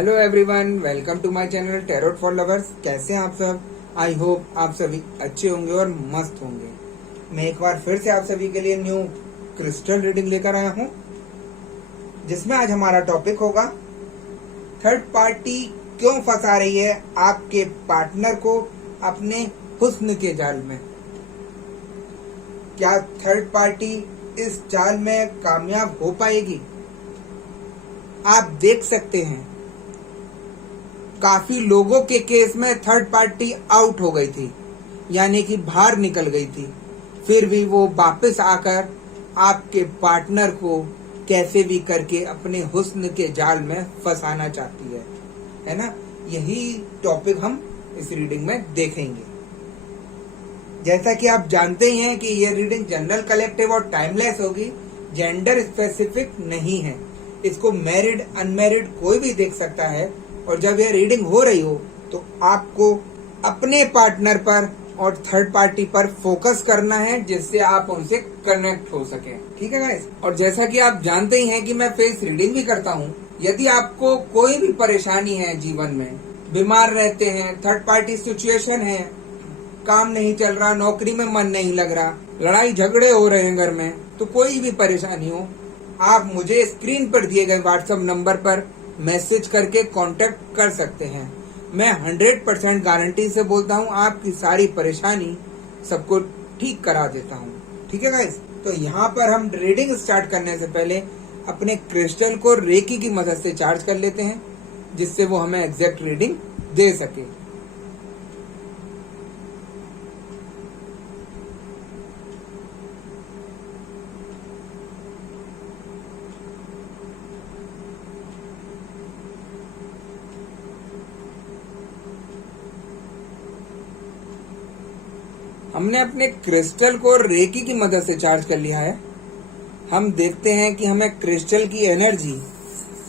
Hello everyone, welcome to my channel tarot for lovers. कैसे हैं आप सब? आई होप आप सभी अच्छे होंगे और मस्त होंगे। मैं एक बार फिर से आप सभी के लिए न्यू क्रिस्टल रीडिंग लेकर आया हूं, जिसमें आज हमारा टॉपिक होगा थर्ड पार्टी क्यों फंसा रही है आपके पार्टनर को अपने हुस्न के जाल में। क्या थर्ड पार्टी इस जाल में कामयाब हो पाएगी? आप देख सकते हैं काफी लोगों के केस में थर्ड पार्टी आउट हो गई थी, यानी कि बाहर निकल गई थी। फिर भी वो वापस आकर आपके पार्टनर को कैसे भी करके अपने हुस्न के जाल में फंसाना चाहती है ना। यही टॉपिक हम इस रीडिंग में देखेंगे। जैसा कि आप जानते ही हैं कि ये रीडिंग जनरल, कलेक्टिव और टाइमलेस होगी, जेंडर स्पेसिफिक नहीं है। इसको मैरिड अनमैरिड कोई भी देख सकता है। और जब यह रीडिंग हो रही हो तो आपको अपने पार्टनर पर और थर्ड पार्टी पर फोकस करना है, जिससे आप उनसे कनेक्ट हो सके। ठीक है गाइस? और जैसा कि आप जानते ही हैं कि मैं फेस रीडिंग भी करता हूँ। यदि आपको कोई भी परेशानी है जीवन में, बीमार रहते हैं, थर्ड पार्टी सिचुएशन है, काम नहीं चल रहा, नौकरी में मन नहीं लग रहा, लड़ाई झगड़े हो रहे हैं घर में, तो कोई भी परेशानी हो, आप मुझे स्क्रीन पर दिए गए व्हाट्सएप नंबर पर मैसेज करके कांटेक्ट कर सकते हैं। मैं 100% गारंटी से बोलता हूँ, आपकी सारी परेशानी सबको ठीक करा देता हूँ। ठीक है गाइस? तो यहाँ पर हम रीडिंग स्टार्ट करने से पहले अपने क्रिस्टल को रेकी की मदद से चार्ज कर लेते हैं, जिससे वो हमें एग्जैक्ट रीडिंग दे सके। हमने अपने क्रिस्टल को रेकी की मदद से चार्ज कर लिया है। हम देखते हैं कि हमें क्रिस्टल की एनर्जी,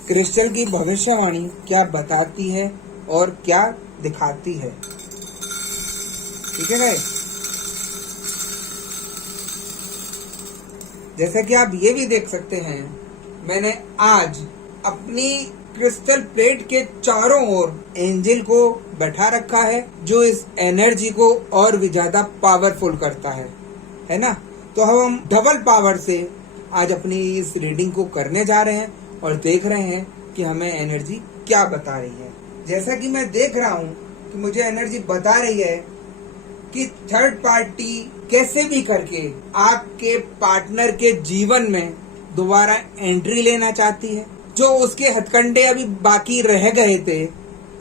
क्रिस्टल की भविष्यवाणी क्या बताती है और क्या दिखाती है। ठीक है गाइस? जैसा कि आप ये भी देख सकते हैं, मैंने आज अपनी क्रिस्टल प्लेट के चारों ओर एंजल को बैठा रखा है, जो इस एनर्जी को और भी ज्यादा पावरफुल करता है ना। तो हम डबल पावर से आज अपनी इस रीडिंग को करने जा रहे हैं और देख रहे हैं कि हमें एनर्जी क्या बता रही है। जैसा कि मैं देख रहा हूँ कि मुझे एनर्जी बता रही है कि थर्ड पार्टी कैसे भी करके आपके पार्टनर के जीवन में दोबारा एंट्री लेना चाहती है। जो उसके हथकंडे अभी बाकी रह गए थे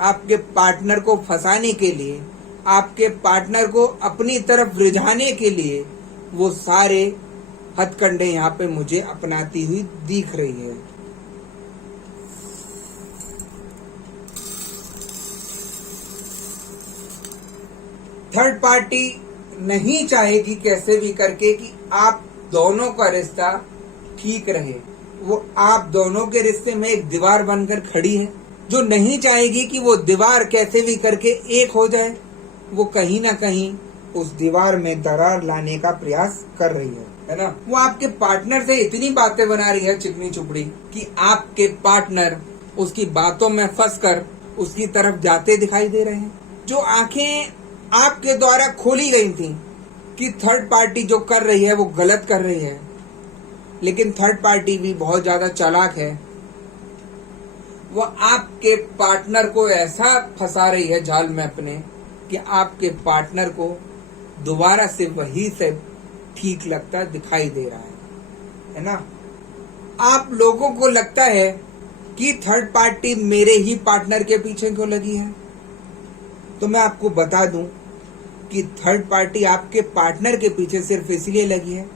आपके पार्टनर को फंसाने के लिए, आपके पार्टनर को अपनी तरफ रिझाने के लिए, वो सारे हथकंडे यहाँ पे मुझे अपनाती हुई दिख रही है। थर्ड पार्टी नहीं चाहेगी कैसे भी करके कि आप दोनों का रिश्ता ठीक रहे। वो आप दोनों के रिश्ते में एक दीवार बनकर खड़ी है, जो नहीं चाहेगी कि वो दीवार कैसे भी करके एक हो जाए। वो कहीं ना कहीं उस दीवार में दरार लाने का प्रयास कर रही है ना। वो आपके पार्टनर से इतनी बातें बना रही है चिकनी चुपड़ी कि आपके पार्टनर उसकी बातों में फंसकर उसकी तरफ जाते दिखाई दे रहे हैं। जो आंखें आपके द्वारा खोली गई थी कि थर्ड पार्टी जो कर रही है वो गलत कर रही है, लेकिन थर्ड पार्टी भी बहुत ज्यादा चालाक है। वो आपके पार्टनर को ऐसा फंसा रही है जाल में अपने कि आपके पार्टनर को दोबारा से वही से ठीक लगता दिखाई दे रहा है ना। आप लोगों को लगता है कि थर्ड पार्टी मेरे ही पार्टनर के पीछे क्यों लगी है, तो मैं आपको बता दूं कि थर्ड पार्टी आपके पार्टनर के पीछे सिर्फ इसलिए लगी है,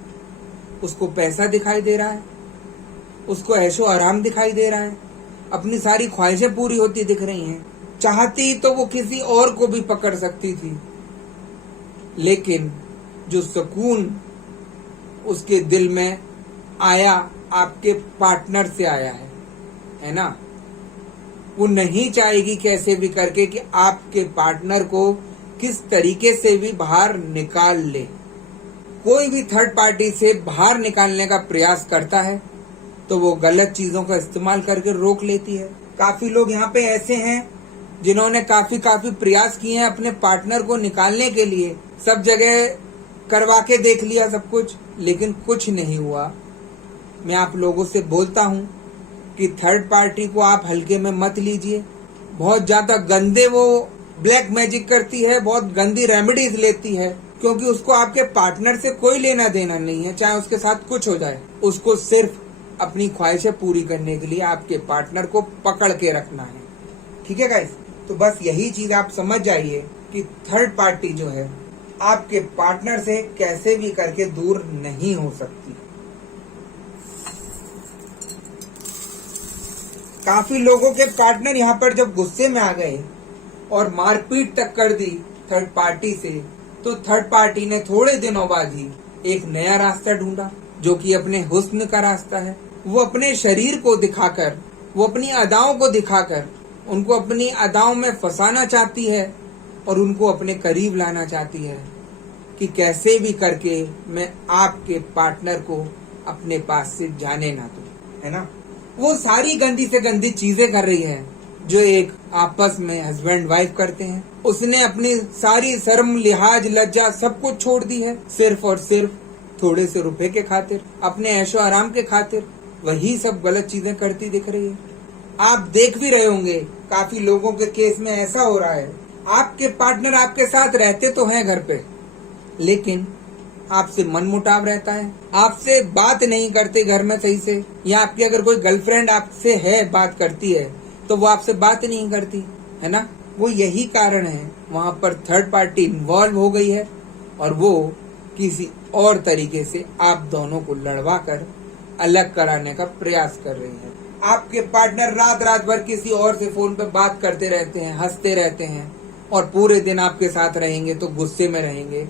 उसको पैसा दिखाई दे रहा है, उसको ऐशो आराम दिखाई दे रहा है, अपनी सारी ख्वाहिशें पूरी होती दिख रही हैं। चाहती तो वो किसी और को भी पकड़ सकती थी, लेकिन जो सुकून उसके दिल में आया आपके पार्टनर से आया है ना। वो नहीं चाहेगी कैसे भी करके कि आपके पार्टनर को किस तरीके से भी बाहर निकाल ले। कोई भी थर्ड पार्टी से बाहर निकालने का प्रयास करता है तो वो गलत चीजों का इस्तेमाल करके रोक लेती है। काफी लोग यहाँ पे ऐसे हैं जिन्होंने काफी प्रयास किए हैं अपने पार्टनर को निकालने के लिए, सब जगह करवा के देख लिया सब कुछ, लेकिन कुछ नहीं हुआ। मैं आप लोगों से बोलता हूँ कि थर्ड पार्टी को आप हल्के में मत लीजिए। बहुत ज्यादा गंदे वो ब्लैक मैजिक करती है, बहुत गंदी रेमेडीज लेती है, क्योंकि उसको आपके पार्टनर से कोई लेना देना नहीं है, चाहे उसके साथ कुछ हो जाए। उसको सिर्फ अपनी ख्वाहिशें पूरी करने के लिए आपके पार्टनर को पकड़ के रखना है। ठीक है गाइस, तो बस यही चीज आप समझ जाइए कि थर्ड पार्टी जो है आपके पार्टनर से कैसे भी करके दूर नहीं हो सकती। काफी लोगों के पार्टनर यहाँ पर जब गुस्से में आ गए और मारपीट तक कर दी थर्ड पार्टी से, तो थर्ड पार्टी ने थोड़े दिनों बाद ही एक नया रास्ता ढूंढा, जो कि अपने हुस्न का रास्ता है। वो अपने शरीर को दिखाकर, वो अपनी अदाओं को दिखाकर उनको अपनी अदाओं में फंसाना चाहती है और उनको अपने करीब लाना चाहती है कि कैसे भी करके मैं आपके पार्टनर को अपने पास से जाने ना दूं, है ना। वो सारी गंदी से गंदी चीजें कर रही है जो एक आपस में हस्बैंड वाइफ करते हैं। उसने अपनी सारी शर्म, लिहाज, लज्जा सब कुछ छोड़ दी है, सिर्फ और सिर्फ थोड़े से रुपए के खातिर, अपने ऐशो आराम के खातिर वही सब गलत चीजें करती दिख रही है। आप देख भी रहे होंगे काफी लोगों के केस में ऐसा हो रहा है, आपके पार्टनर आपके साथ रहते तो हैं घर पे, लेकिन आपसे मनमुटाव रहता है, आपसे बात नहीं करते घर में सही से, या आपकी अगर कोई गर्लफ्रेंड आपसे है, बात करती है, तो वो आपसे बात नहीं करती, है ना। वो यही कारण है, वहाँ पर थर्ड पार्टी इन्वॉल्व हो गई है और वो किसी और तरीके से आप दोनों को लड़वा कर अलग कराने का प्रयास कर रही है। आपके पार्टनर रात भर किसी और से फोन पे बात करते रहते हैं, हंसते रहते हैं और पूरे दिन आपके साथ रहेंगे तो गुस्से में रहेंगे।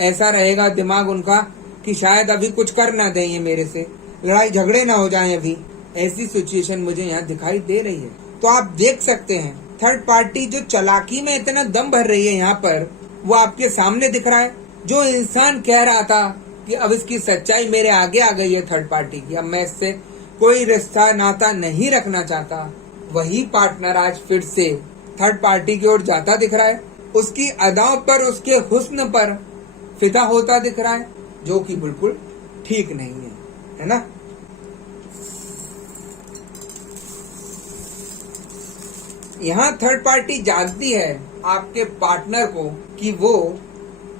ऐसा रहेगा दिमाग उनका कि शायद अभी कुछ कर ना दें ये मेरे से, लड़ाई झगड़े ना हो जाएं अभी। ऐसी सिचुएशन मुझे यहाँ दिखाई दे रही है। तो आप देख सकते हैं थर्ड पार्टी जो चालाकी में इतना दम भर रही है यहाँ पर, वो आपके सामने दिख रहा है। जो इंसान कह रहा था कि अब इसकी सच्चाई मेरे आगे आ गई है थर्ड पार्टी की, अब मैं इससे कोई रिश्ता नाता नहीं रखना चाहता, वही पार्टनर आज फिर से थर्ड पार्टी की ओर जाता दिख रहा है। उसकी अदाओं पर, उसके हुस्न पर फिदा होता दिख रहा है, जो कि बिल्कुल ठीक नहीं है ना। यहाँ थर्ड पार्टी जानती है आपके पार्टनर को कि वो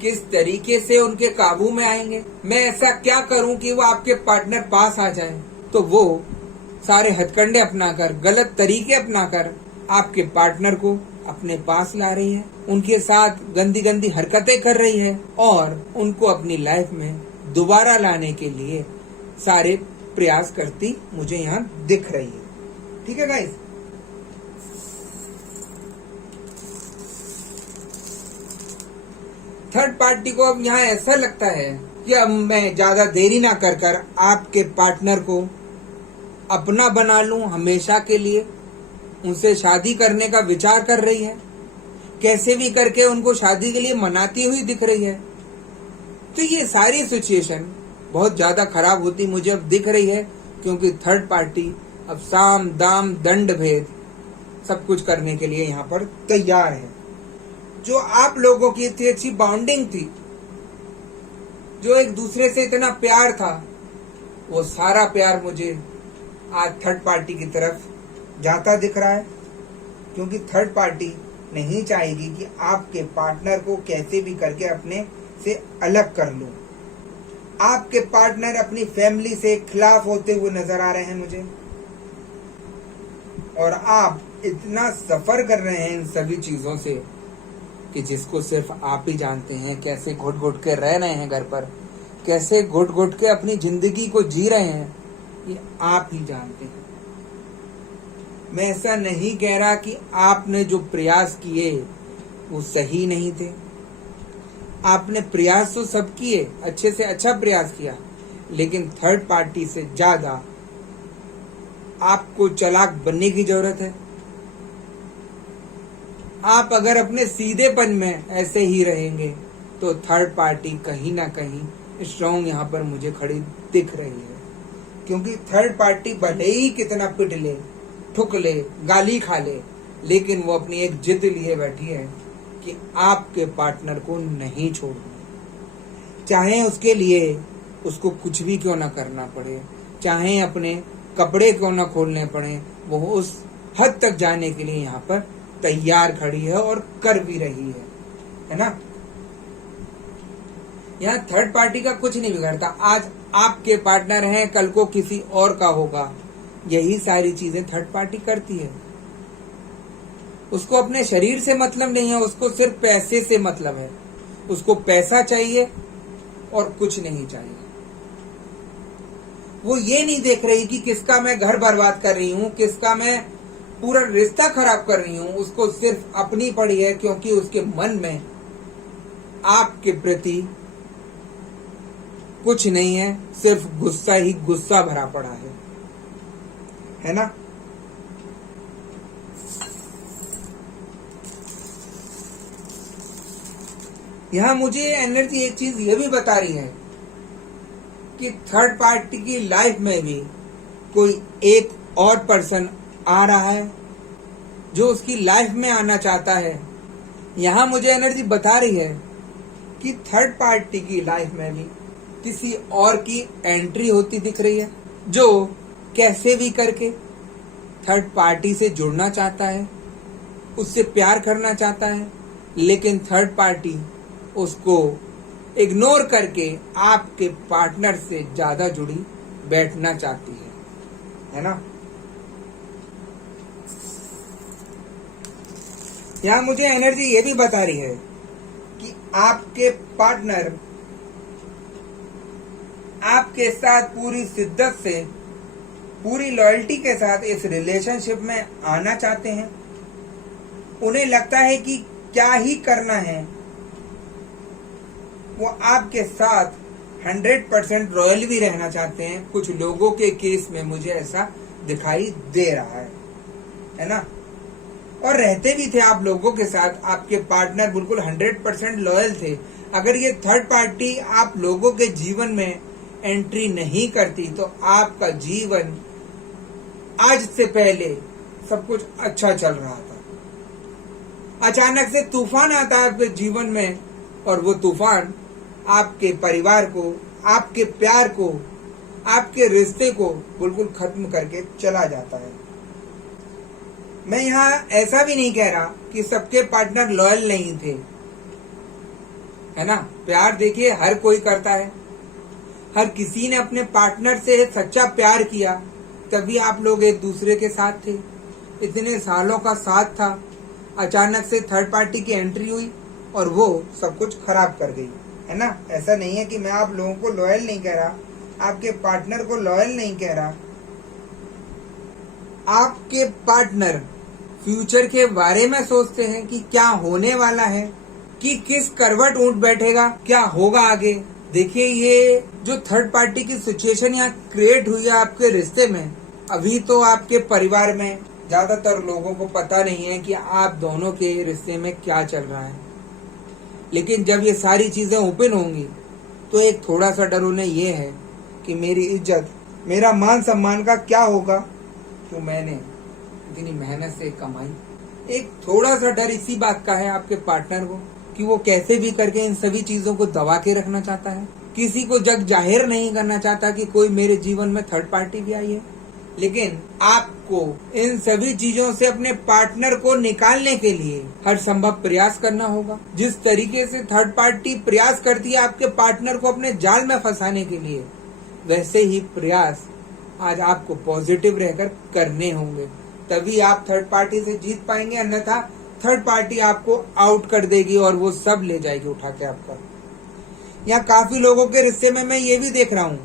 किस तरीके से उनके काबू में आएंगे। मैं ऐसा क्या करूं कि वो आपके पार्टनर पास आ जाए, तो वो सारे हथकंडे अपनाकर, गलत तरीके अपनाकर आपके पार्टनर को अपने पास ला रही है, उनके साथ गंदी गंदी हरकतें कर रही है और उनको अपनी लाइफ में दोबारा लाने के लिए सारे प्रयास करती मुझे यहाँ दिख रही है। ठीक है गाइस, थर्ड पार्टी को अब यहाँ ऐसा लगता है कि अब मैं ज्यादा देरी ना कर आपके पार्टनर को अपना बना लूं हमेशा के लिए। उनसे शादी करने का विचार कर रही है, कैसे भी करके उनको शादी के लिए मनाती हुई दिख रही है। तो ये सारी सिचुएशन बहुत ज्यादा खराब होती मुझे अब दिख रही है, क्योंकि थर्ड पार्टी अब साम दाम दंड भेद सब कुछ करने के लिए यहाँ पर तैयार है। जो आप लोगों की इतनी अच्छी बॉन्डिंग थी, जो एक दूसरे से इतना प्यार था, वो सारा प्यार मुझे आज थर्ड पार्टी की तरफ जाता दिख रहा है, क्योंकि थर्ड पार्टी नहीं चाहेगी कि आपके पार्टनर को कैसे भी करके अपने से अलग कर लो। आपके पार्टनर अपनी फैमिली से खिलाफ होते हुए नजर आ रहे हैं मुझे, और आप इतना सफर कर रहे हैं इन सभी चीजों से कि जिसको सिर्फ आप ही जानते हैं। कैसे घुट घुट के रह रहे हैं घर पर, कैसे घुट घुट के अपनी जिंदगी को जी रहे हैं, ये आप ही जानते हैं। मैं ऐसा नहीं कह रहा कि आपने जो प्रयास किए वो सही नहीं थे। आपने प्रयास तो सब किए, अच्छे से अच्छा प्रयास किया, लेकिन थर्ड पार्टी से ज्यादा आपको चालाक बनने की जरूरत है। आप अगर अपने सीधेपन में ऐसे ही रहेंगे तो थर्ड पार्टी कहीं ना कहीं स्ट्रॉन्ग यहाँ पर मुझे खड़ी दिख रही है, क्योंकि थर्ड पार्टी भले ही कितना पिट ले, ठुक ले, गाली खा ले, लेकिन वो अपनी एक जिद लिए बैठी है कि आपके पार्टनर को नहीं छोड़ना, चाहे उसके लिए उसको कुछ भी क्यों ना करना पड़े, चाहे अपने कपड़े क्यों ना खोलने पड़े, वो उस हद तक जाने के लिए यहाँ पर तैयार खड़ी है और कर भी रही है ना। यहाँ थर्ड पार्टी का कुछ नहीं बिगड़ता। आज आपके पार्टनर हैं, कल को किसी और का होगा। यही सारी चीजें थर्ड पार्टी करती है। उसको अपने शरीर से मतलब नहीं है, उसको सिर्फ पैसे से मतलब है। उसको पैसा चाहिए और कुछ नहीं चाहिए। वो ये नहीं देख रही कि किसका मैं घर बर्बाद कर रही हूँ, किसका मैं पूरा रिश्ता खराब कर रही हूँ। उसको सिर्फ अपनी पड़ी है, क्योंकि उसके मन में आपके प्रति कुछ नहीं है, सिर्फ गुस्सा ही गुस्सा भरा पड़ा है ना। यहां मुझे एनर्जी एक चीज ये भी बता रही है कि थर्ड पार्टी की लाइफ में भी कोई एक और पर्सन आ रहा है जो उसकी लाइफ में आना चाहता है। यहां मुझे एनर्जी बता रही है कि थर्ड पार्टी की लाइफ में भी किसी और की एंट्री होती दिख रही है, जो कैसे भी करके थर्ड पार्टी से जुड़ना चाहता है, उससे प्यार करना चाहता है, लेकिन थर्ड पार्टी उसको इग्नोर करके आपके पार्टनर से ज्यादा जुड़ी बैठना चाहती है ना। यहां मुझे एनर्जी ये भी बता रही है कि आपके पार्टनर आपके साथ पूरी शिद्दत से, पूरी लॉयल्टी के साथ इस रिलेशनशिप में आना चाहते हैं। उन्हें लगता है कि क्या ही करना है, वो आपके साथ 100% रॉयल भी रहना चाहते हैं। कुछ लोगों के केस में मुझे ऐसा दिखाई दे रहा है ना। और रहते भी थे आप लोगों के साथ, आपके पार्टनर बिल्कुल 100% लॉयल थे। अगर ये थर्ड पार्टी आप लोगों के जीवन में एंट्री नहीं करती तो आपका जीवन आज से पहले सब कुछ अच्छा चल रहा था। अचानक से तूफान आता है आपके जीवन में, और वो तूफान आपके परिवार को, आपके प्यार को, आपके रिश्ते को बिल्कुल खत्म करके चला जाता है। मैं यहाँ ऐसा भी नहीं कह रहा कि सबके पार्टनर लॉयल नहीं थे, है ना। प्यार देखिए हर कोई करता है, हर किसी ने अपने पार्टनर से सच्चा प्यार किया, तभी आप लोग एक दूसरे के साथ थे। इतने सालों का साथ था, अचानक से थर्ड पार्टी की एंट्री हुई और वो सब कुछ खराब कर गई, है ना। ऐसा नहीं है कि मैं आप लोगों को लॉयल नहीं कह रहा, आपके पार्टनर को लॉयल नहीं कह रहा। आपके पार्टनर फ्यूचर के बारे में सोचते हैं कि क्या होने वाला है, कि किस करवट ऊंट बैठेगा, क्या होगा आगे। देखिए ये जो थर्ड पार्टी की सिचुएशन यहाँ क्रिएट हुई है आपके रिश्ते में, अभी तो आपके परिवार में ज्यादातर लोगों को पता नहीं है कि आप दोनों के रिश्ते में क्या चल रहा है। लेकिन जब ये सारी चीजें ओपन होंगी तो एक थोड़ा सा डर उन्हें ये है कि मेरी इज्जत, मेरा मान सम्मान का क्या होगा, तो मैंने इतनी मेहनत से कमाई। एक थोड़ा सा डर इसी बात का है आपके पार्टनर को कि वो कैसे भी करके इन सभी चीजों को दबा के रखना चाहता है। किसी को जग जाहिर नहीं करना चाहता कि कोई मेरे जीवन में थर्ड पार्टी भी आई है। लेकिन आपको इन सभी चीजों से अपने पार्टनर को निकालने के लिए हर संभव प्रयास करना होगा। जिस तरीके से थर्ड पार्टी प्रयास करती है आपके पार्टनर को अपने जाल में फंसाने के लिए, वैसे ही प्रयास आज आपको पॉजिटिव रहकर करने होंगे, तभी आप थर्ड पार्टी से जीत पाएंगे। अन्यथा थर्ड पार्टी आपको आउट कर देगी और वो सब ले जाएगी उठा के आपका। यहाँ काफी लोगों के रिश्ते में मैं ये भी देख रहा हूँ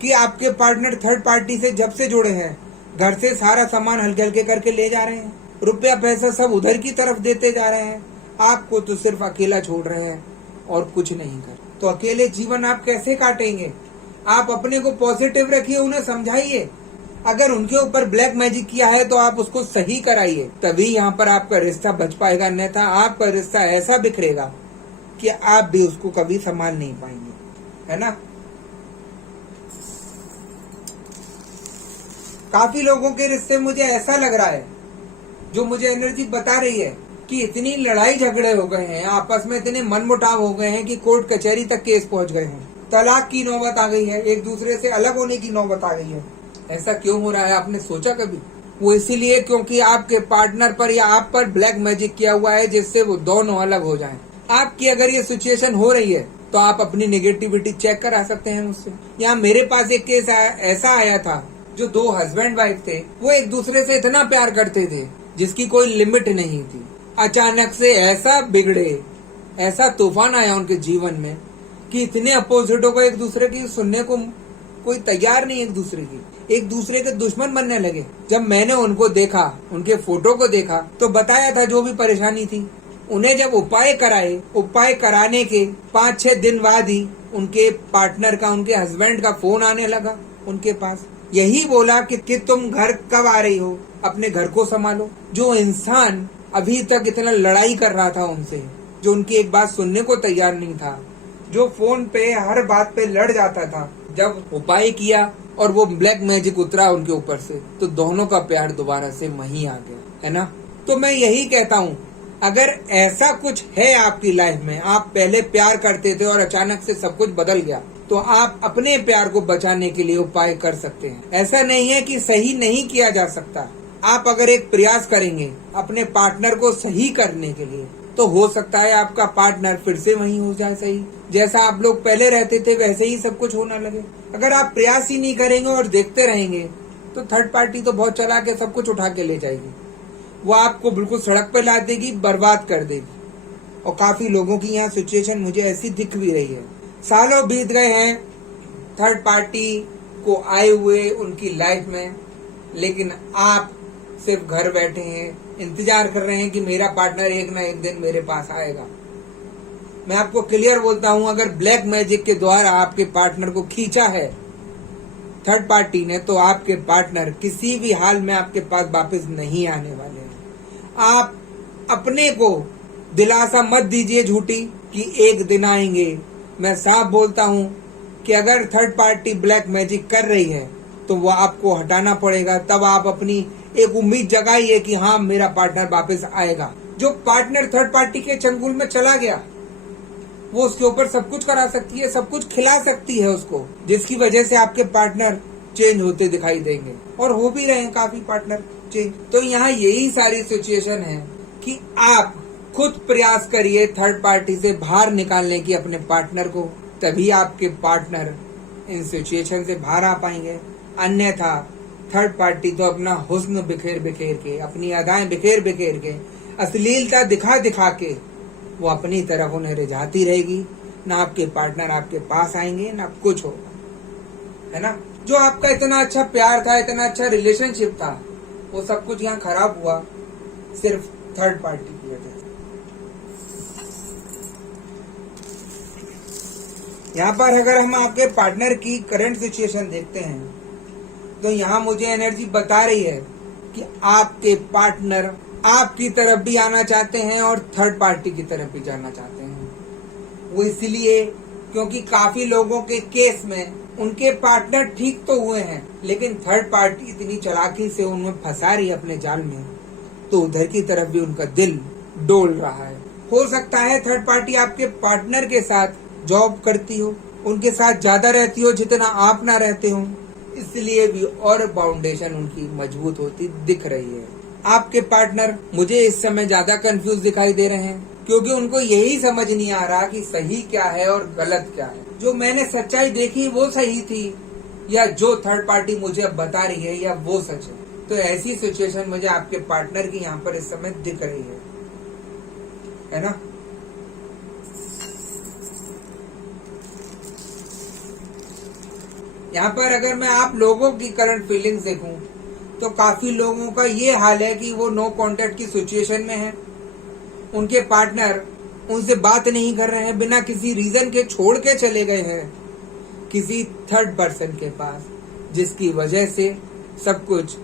कि आपके पार्टनर थर्ड पार्टी से जब से जुड़े हैं, घर से सारा सामान हल्के हल्के करके ले जा रहे हैं, रुपया पैसा सब उधर की तरफ देते जा रहे हैं, आपको तो सिर्फ अकेला छोड़ रहे हैं और कुछ नहीं कर। तो अकेले जीवन आप कैसे काटेंगे? आप अपने को पॉजिटिव रखिए, उन्हें समझाइए। अगर उनके ऊपर ब्लैक मैजिक किया है तो आप उसको सही कराइए, तभी यहाँ पर आपका रिश्ता बच पाएगा। अन्यथा आपका रिश्ता ऐसा बिखरेगा कि आप भी उसको कभी संभाल नहीं पाएंगे, है ना। काफी लोगों के रिश्ते मुझे ऐसा लग रहा है, जो मुझे एनर्जी बता रही है कि इतनी लड़ाई झगड़े हो गए हैं, आपस में इतने मनमुटाव हो गए हैं कि कोर्ट कचहरी तक केस पहुंच गए हैं, तलाक की नौबत आ गई है, एक दूसरे से अलग होने की नौबत आ गई है। ऐसा क्यों हो रहा है, आपने सोचा कभी? वो इसीलिए क्योंकि आपके पार्टनर पर या आप पर ब्लैक मैजिक किया हुआ है, जिससे वो दोनों अलग हो जाएं। आपकी अगर ये सिचुएशन हो रही है तो आप अपनी नेगेटिविटी चेक करा सकते हैं मुझसे। यहाँ मेरे पास एक केस ऐसा आया था, जो दो हस्बैंड वाइफ थे, वो एक दूसरे से इतना प्यार करते थे जिसकी कोई लिमिट नहीं थी। अचानक से ऐसा बिगड़े, ऐसा तूफान आया उनके जीवन में कि इतने अपोजिटों को एक दूसरे की सुनने को कोई तैयार नहीं, एक दूसरे के दुश्मन बनने लगे। जब मैंने उनको देखा, उनके फोटो को देखा, तो बताया था जो भी परेशानी थी। उन्हें जब उपाय कराने के 5-6 दिन बाद ही उनके पार्टनर का, उनके हस्बैंड का फोन आने लगा उनके पास। यही बोला कि तुम घर कब आ रही हो, अपने घर को संभालो। जो इंसान अभी तक इतना लड़ाई कर रहा था उनसे, जो उनकी एक बात सुनने को तैयार नहीं था, जो फोन पे हर बात पे लड़ जाता था, जब उपाय किया और वो ब्लैक मैजिक उतरा उनके ऊपर से, तो दोनों का प्यार दोबारा से वहीं आ गया, है ना। तो मैं यही कहता हूँ, अगर ऐसा कुछ है आपकी लाइफ में, आप पहले प्यार करते थे और अचानक से सब कुछ बदल गया, तो आप अपने प्यार को बचाने के लिए उपाय कर सकते हैं। ऐसा नहीं है कि सही नहीं किया जा सकता। आप अगर एक प्रयास करेंगे अपने पार्टनर को सही करने के लिए, तो हो सकता है आपका पार्टनर फिर से वही हो जाए सही, जैसा आप लोग पहले रहते थे वैसे ही सब कुछ होना लगे। अगर आप प्रयास ही नहीं करेंगे और देखते रहेंगे, तो थर्ड पार्टी तो बहुत चला के सब कुछ उठा के ले जाएगी। वो आपको बिल्कुल सड़क पे ला देगी, बर्बाद कर देगी। और काफी लोगों की यहाँ सिचुएशन मुझे ऐसी दिख भी रही है। सालों बीत गए हैं थर्ड पार्टी को आए हुए उनकी लाइफ में, लेकिन आप सिर्फ घर बैठे हैं, इंतजार कर रहे हैं कि मेरा पार्टनर एक ना एक दिन मेरे पास आएगा। मैं आपको क्लियर बोलता हूं, अगर ब्लैक मैजिक के द्वारा आपके पार्टनर को खींचा है थर्ड पार्टी ने, तो आपके पार्टनर किसी भी हाल में आपके पास वापस नहीं आने वाले हैं। आप अपने को दिलासा मत दीजिए झूठी कि एक दिन आएंगे। मैं साफ बोलता हूं कि अगर थर्ड पार्टी ब्लैक मैजिक कर रही है, तो वो आपको हटाना पड़ेगा। तब आप अपनी एक उम्मीद जगाइए कि हाँ, मेरा पार्टनर वापस आएगा। जो पार्टनर थर्ड पार्टी के चंगुल में चला गया, वो उसके ऊपर सब कुछ करा सकती है, सब कुछ खिला सकती है उसको, जिसकी वजह से आपके पार्टनर चेंज होते दिखाई देंगे, और हो भी रहे हैं काफी पार्टनर चेंज। तो यहाँ यही सारी सिचुएशन है कि आप खुद प्रयास करिए थर्ड पार्टी से बाहर निकालने की अपने पार्टनर को, तभी आपके पार्टनर इन सिचुएशन से बाहर आ पाएंगे। अन्यथा थर्ड पार्टी तो अपना हुस्न बिखेर बिखेर के, अपनी अदाएं बिखेर बिखेर के, अश्लीलता दिखा दिखा के वो अपनी तरफ उन्हें रिझाती रहेगी। ना आपके पार्टनर आपके पास आएंगे, ना कुछ होगा, है ना। जो आपका इतना अच्छा प्यार था, इतना अच्छा रिलेशनशिप था, वो सब कुछ यहाँ खराब हुआ सिर्फ थर्ड पार्टी की वजह से। यहाँ पर अगर हम आपके पार्टनर की करंट सिचुएशन देखते हैं, तो यहाँ मुझे एनर्जी बता रही है कि आपके पार्टनर आपकी तरफ भी आना चाहते हैं और थर्ड पार्टी की तरफ भी जाना चाहते हैं। वो इसलिए क्योंकि काफी लोगों के केस में उनके पार्टनर ठीक तो हुए हैं, लेकिन थर्ड पार्टी इतनी चालाकी से उन्हें फंसा रही है अपने जाल में, तो उधर की तरफ भी उनका दिल डोल रहा है। हो सकता है थर्ड पार्टी आपके पार्टनर के साथ जॉब करती हो, उनके साथ ज्यादा रहती हो जितना आप ना रहते हो, इसलिए भी और फाउंडेशन उनकी मजबूत होती दिख रही है। आपके पार्टनर मुझे इस समय ज्यादा कंफ्यूज दिखाई दे रहे हैं, क्योंकि उनको यही समझ नहीं आ रहा कि सही क्या है और गलत क्या है। जो मैंने सच्चाई देखी वो सही थी, या जो थर्ड पार्टी मुझे अब बता रही है, या वो सच है। तो ऐसी सिचुएशन मुझे आपके पार्टनर की यहाँ पर इस समय दिख रही है ना। यहाँ पर अगर मैं आप लोगों की करंट फीलिंग्स देखूं, तो काफी लोगों का ये हाल है कि वो नो कांटेक्ट की सिचुएशन में है। उनके पार्टनर उनसे बात नहीं कर रहे हैं, बिना किसी रीजन के छोड़ के चले गए हैं किसी थर्ड पर्सन के पास, जिसकी वजह से सब कुछ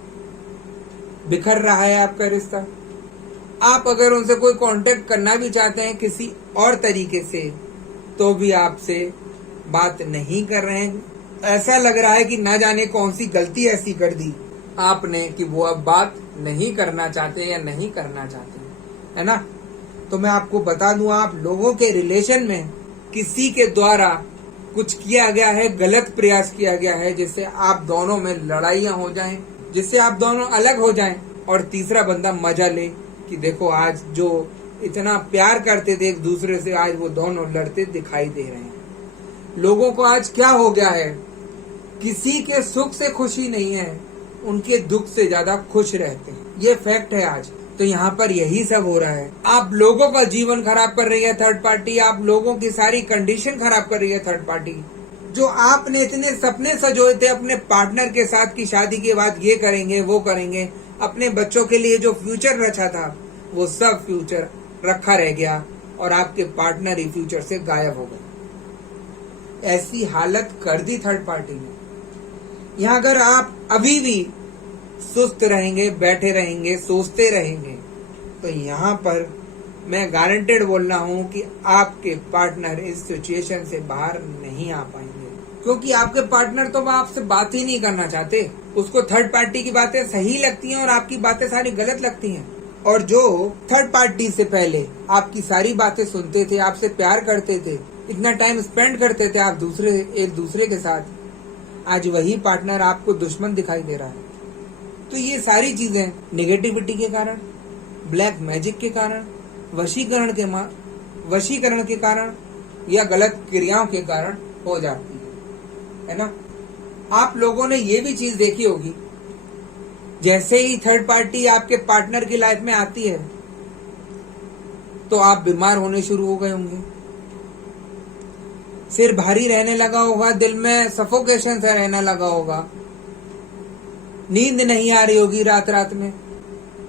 बिखर रहा है आपका रिश्ता। आप अगर उनसे कोई कांटेक्ट करना भी चाहते हैं किसी और तरीके से, तो भी आपसे बात नहीं कर रहे हैं। ऐसा लग रहा है कि ना जाने कौन सी गलती ऐसी कर दी आपने कि वो अब बात नहीं करना चाहते या नहीं करना चाहते, है ना। तो मैं आपको बता दूं, आप लोगों के रिलेशन में किसी के द्वारा कुछ किया गया है, गलत प्रयास किया गया है, जिससे आप दोनों में लड़ाइयां हो जाएं, जिससे आप दोनों अलग हो जाएं और तीसरा बंदा मजा ले कि देखो आज जो इतना प्यार करते थे एक दूसरे से, आज वो दोनों लड़ते दिखाई दे रहे हैं। लोगों को आज क्या हो गया है, किसी के सुख से खुशी नहीं है, उनके दुख से ज्यादा खुश रहते हैं। ये फैक्ट है आज। तो यहाँ पर यही सब हो रहा है। आप लोगों का जीवन खराब कर रही है थर्ड पार्टी, आप लोगों की सारी कंडीशन खराब कर रही है थर्ड पार्टी। जो आपने इतने सपने सजोए थे अपने पार्टनर के साथ की शादी के बाद ये करेंगे वो करेंगे, अपने बच्चों के लिए जो फ्यूचर रचा था वो सब फ्यूचर रखा रह गया और आपके पार्टनर ही फ्यूचर से गायब हो गए। ऐसी हालत कर दी थर्ड पार्टी ने। यहाँ अगर आप अभी भी सुस्त रहेंगे, बैठे रहेंगे, सोचते रहेंगे, तो यहाँ पर मैं गारंटेड बोल रहा हूँ कि आपके पार्टनर इस सिचुएशन से बाहर नहीं आ पाएंगे, क्योंकि आपके पार्टनर तो आपसे बात ही नहीं करना चाहते। उसको थर्ड पार्टी की बातें सही लगती हैं और आपकी बातें सारी गलत लगती हैं। और जो थर्ड पार्टी से पहले आपकी सारी बातें सुनते थे, आपसे प्यार करते थे, इतना टाइम स्पेंड करते थे आप एक दूसरे के साथ, आज वही पार्टनर आपको दुश्मन दिखाई दे रहा है। तो ये सारी चीजें नेगेटिविटी के कारण, ब्लैक मैजिक के कारण, वशीकरण के कारण या गलत क्रियाओं के कारण हो जाती है ना। आप लोगों ने ये भी चीज देखी होगी, जैसे ही थर्ड पार्टी आपके पार्टनर की लाइफ में आती है तो आप बीमार होने शुरू हो गए होंगे, सिर भारी रहने लगा होगा, दिल में सफोकेशन सा रहने लगा होगा, नींद नहीं आ रही होगी रात रात में।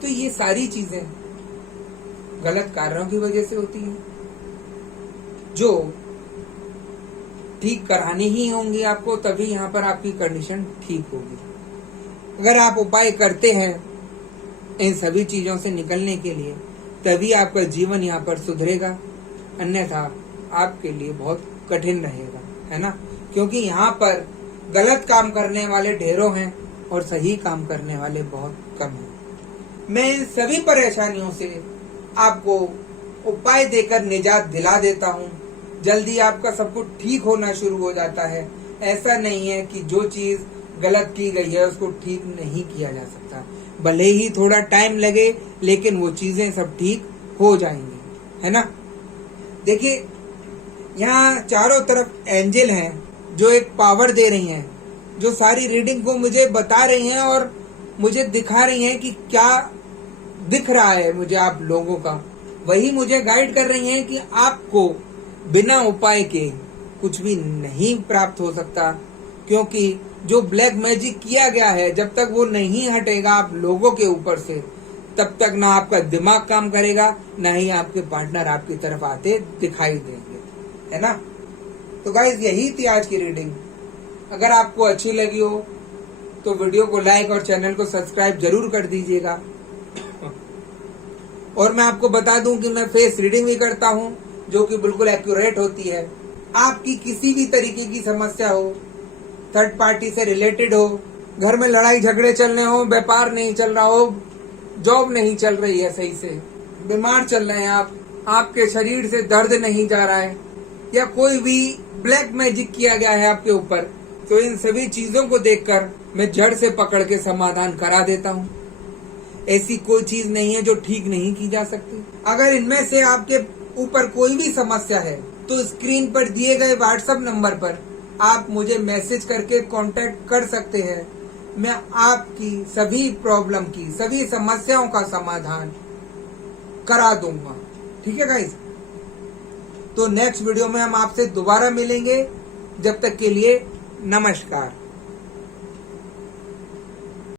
तो ये सारी चीजें गलत कारणों की वजह से होती हैं, जो ठीक करानी ही होंगी आपको, तभी यहाँ पर आपकी कंडीशन ठीक होगी। अगर आप उपाय करते हैं इन सभी चीजों से निकलने के लिए, तभी आपका जीवन यहाँ पर सुधरेगा, अन्यथा आपके लिए बहुत कठिन रहेगा, है ना। क्योंकि यहाँ पर गलत काम करने वाले ढेरों हैं और सही काम करने वाले बहुत कम हैं। मैं इन सभी परेशानियों से आपको उपाय देकर निजात दिला देता हूँ। जल्दी आपका सब कुछ ठीक होना शुरू हो जाता है। ऐसा नहीं है कि जो चीज गलत की गई है उसको ठीक नहीं किया जा सकता, भले ही थोड़ा टाइम लगे, लेकिन वो चीजें सब ठीक हो जाएंगी, है ना। देखिए, यहाँ चारों तरफ एंजल हैं जो एक पावर दे रही हैं, जो सारी रीडिंग को मुझे बता रही हैं और मुझे दिखा रही हैं कि क्या दिख रहा है मुझे आप लोगों का। वही मुझे गाइड कर रही हैं कि आपको बिना उपाय के कुछ भी नहीं प्राप्त हो सकता, क्योंकि जो ब्लैक मैजिक किया गया है, जब तक वो नहीं हटेगा आप लोगों के ऊपर से, तब तक ना आपका दिमाग काम करेगा, ना ही आपके पार्टनर आपकी तरफ आते दिखाई देंगे, है ना। तो गाइस, यही थी आज की रीडिंग। अगर आपको अच्छी लगी हो तो वीडियो को लाइक और चैनल को सब्सक्राइब जरूर कर दीजिएगा। और मैं आपको बता दूं कि मैं फेस रीडिंग भी करता हूं, जो कि बिल्कुल एक्यूरेट होती है। आपकी किसी भी तरीके की समस्या हो, थर्ड पार्टी से रिलेटेड हो, घर में लड़ाई झगड़े चल रहे हो, व्यापार नहीं चल रहा हो, जॉब नहीं चल रही है सही से, बीमार चल रहे हैं आप, आपके शरीर से दर्द नहीं जा रहा है, या कोई भी ब्लैक मैजिक किया गया है आपके ऊपर, तो इन सभी चीजों को देखकर मैं जड़ से पकड़ के समाधान करा देता हूँ। ऐसी कोई चीज नहीं है जो ठीक नहीं की जा सकती। अगर इनमें से आपके ऊपर कोई भी समस्या है तो स्क्रीन पर दिए गए व्हाट्सएप नंबर पर आप मुझे मैसेज करके कांटेक्ट कर सकते हैं। मैं आपकी सभी प्रॉब्लम की, सभी समस्याओं का समाधान करा दूंगा। ठीक है गाइस, तो नेक्स्ट वीडियो में हम आपसे दोबारा मिलेंगे। जब तक के लिए नमस्कार।